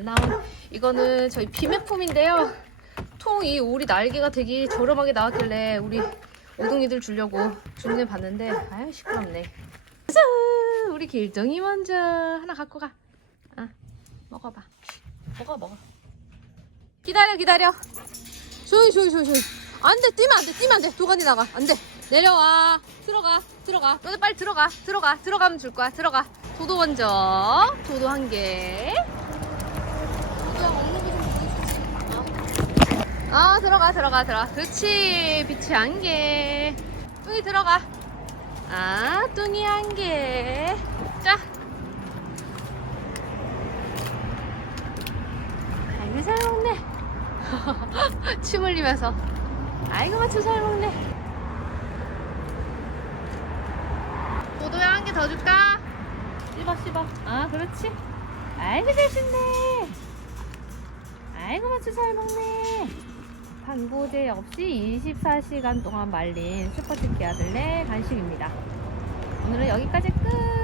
안 나온 이거는 저희 비매품인데요. 통 이 오리 날개가 되게 저렴하게 나왔길래 우리 오동이들 주려고 주문해 봤는데 아유 시끄럽네. 짜잔! 우리 길동이 먼저 하나 갖고 가. 아 먹어봐. 먹어 먹어. 기다려 기다려. 조용히 조용히 조용히 조용히. 안돼 뛰면 안돼 뛰면 안돼 도가니 나가 안돼 내려와 들어가 들어가 너네 빨리 들어가 들어가 들어가면 줄 거야 들어가 도도 먼저 도도 한개 아 들어가 들어가 들어가. 그렇지 비치 한개. 뚱이 들어가. 아 뚱이 한개자. 아이고 잘 먹네 침 흘리면서. 아이고 마침 잘 먹네 도도야 한 개 더 줄까? 씹어 씹어. 아 그렇지? 아이고 잘 씹네. 아이고 마침 잘 먹네 방부제 역시 24시간 동안 말린 슈퍼치키 아들네 간식입니다. 오늘은 여기까지 끝